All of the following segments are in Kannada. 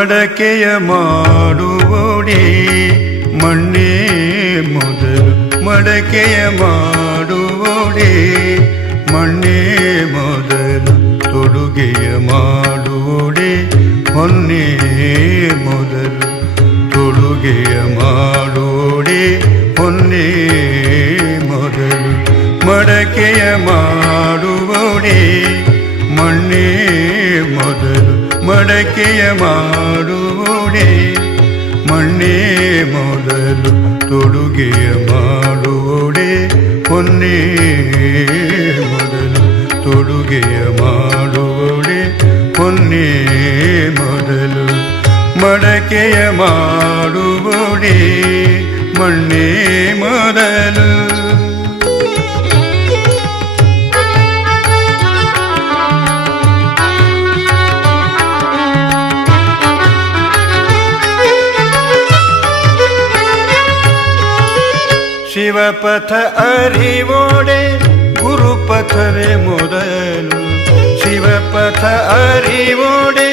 ಮಡಕೆಯ ಮಾಡುವೋಡೆ ಮಣ್ಣೇ ಮೊದಲು ಮಡಕೆಯ ಮಾಡುವೋಡೆ ಮಣ್ಣೇ ಮೊದಲು ತೊಡುಗೆಯ ಮಾಡುವೋಡೆ ಹೊನ್ನೇ ಮೊದಲು ತೊಡುಗೆಯ ಮಾಡೋಡೆ ಹೊನ್ನೇ ಮೊದಲು ಮಡಕೆಯ ಮಾಡುವೋಡೆ ಮಣ್ಣೇ ಮೊದಲು ಮಡಕೆಯ ಮಾಡುವೋಡೆ ಮಣ್ಣೇ ಮೊದಲು ತೊಡುಗೆಯ ಮಾಡುವೋಡೆ ಹೊನ್ನೇ ಮೊದಲು ತೊಡುಗೆಯ ಮಾಡುವೋಡೆ ಹೊನ್ನೇ ಮೊದಲು ಮಡಕೆಯ ಮಾಡುವೋಡೆ ಮಣ್ಣೇ ಮೊದಲು. ಶಿವಪಥ ಅರಿವೋಡೆ ಗುರುಪಥವೇ ಮೊದಲು ಶಿವಪಥ ಅರಿವೋಡೆ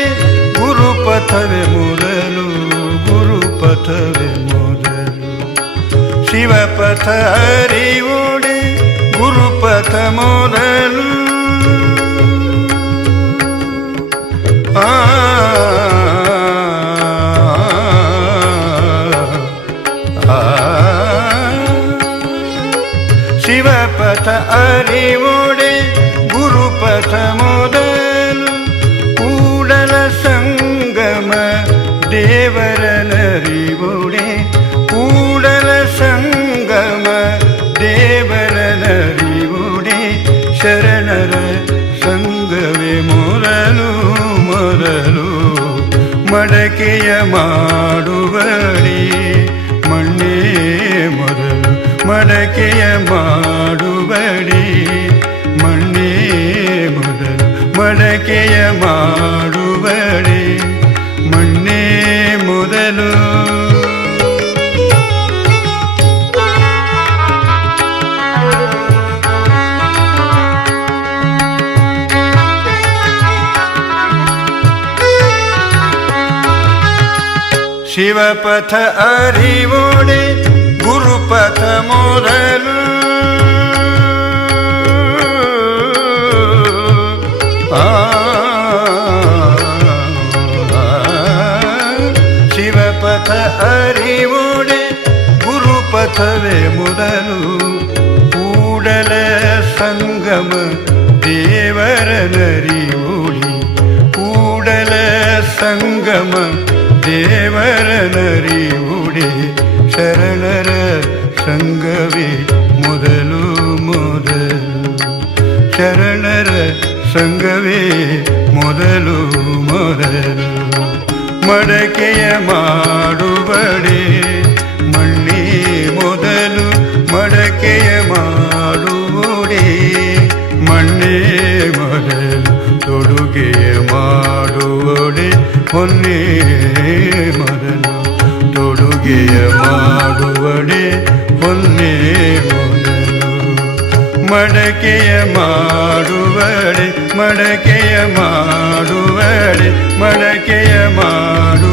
ಗುರುಪಥವೇ ಮೊದಲು ಗುರುಪಥವೇ ಮೊದಲು ಶಿವಪಥ ಅರಿವೋಡೆ ಗುರುಪಥ ಮೊದಲು ಶಿವಪಥ ಅರಿವೋಡೆ ಗುರುಪಥ ಮೊದಲು ಕೂಡಲ ಸಂಗಮ ದೇವರನರಿವೋಡೆ ಕೂಡಲ ಸಂಗಮ ದೇವರನರಿವೋಡೆ ಶರಣರ ಸಂಗವೇ ಮೊದಲು ಮೊದಲು ಮಡಕೆಯ ಮಾಡುವಡೆ ಮಣ್ಣೇ ಮೊದಲು ಮಡಕೆಯ ಮಾಡುವಡೆ ಮಣ್ಣೇ ಮೊದಲು ಮಡಕೆಯ ಮಾಡುವಡೆ ಮಣ್ಣೇ ಮೊದಲು. ಶಿವಪಥ ಅರಿವೋಡೆ ಗುರುಪಥ ಮೊದಲು ಶಿವಪಥ ಅರಿವೋಡೆ ಗುರುಪಥವೇ ಮೊದಲು ಕೂಡಲ ಸಂಗಮ ದೇವರನರಿವೋಡಿ ಕೂಡಲ ಸಂಗಮ ದೇವರನರಿವೋಡೆ ಶರಣರ ಸಂಗವೇ ಮೊದಲು ಮೊದಲು ಶರಣರ ಸಂಗವೇ ಮೊದಲು ಮೊದಲು ಮಡಕೆಯ ಮಾಡುವಡೆ ಮಣ್ಣೇ ಮೊದಲು ಮಡಕೆಯ ಮಾಡುವೋಡೆ ಮಣ್ಣೇ ಮೊದಲು ತೊಡುಗೆಯ ಮಾಡುವೋಡೆ ಹೊನ್ನೇ ಮೊದಲು ತೊಡುಗೆಯ ಮಾಡುವಡೆ ಹೊನ್ನೇ ಮೊದಲು ಮಡಕೆಯ ಮಾಡುವಡೆ ಮಡಕೆಯ ಮಾಡುವಡೆ ಮಡಕೆಯ ಮಾಡು